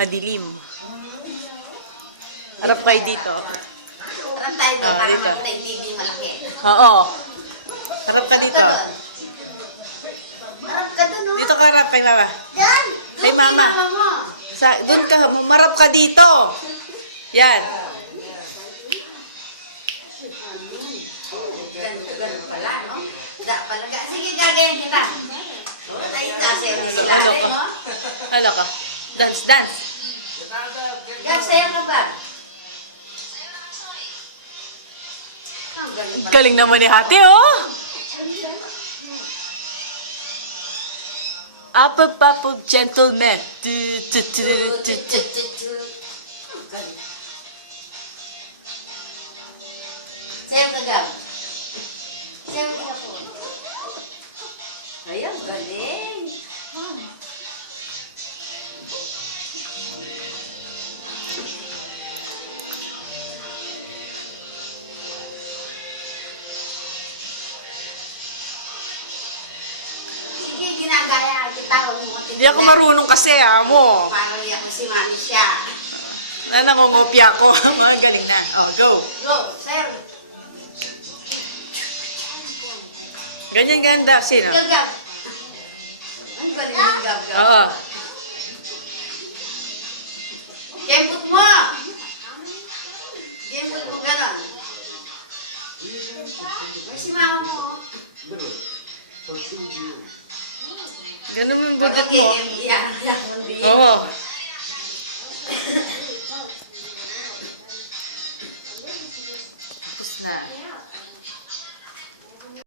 madilim. Harap kayo dito. Harap tayo doon, para dito. makita yung TV malaki. Oo. Harap ka dito. Harap ka doon, no? Dito ka harap kay mama. Yan! Kay mama. mo. Doon ka, marap ka dito. Yan. Ganun pala, no? Pala. Sige, gagayan kita. Ay, nasayaw din sila. No? Ano ka? Dance, dance. Gagsayaw ka ba? Ang galing pala. Galing naman ni Hati, oh. Apple, apple, gentleman. Sayaw ka, Gab. Sayaw ka po. Ay, ang galing. Sige, ginagaya kita. Hindi ako marunong kasi, mo. Parang iyak si Mami siya. Nangungopia ako. Mga galing na. Oh, go. Go, sir. Ganyan ganda, sino? Go, Gab. Ang galing ng Gab, Gab. Oo. Kembot mo! Kembot mo, gano'n. Ay, si mama mo. Ganun yung Pag budget mo. yan. Oo.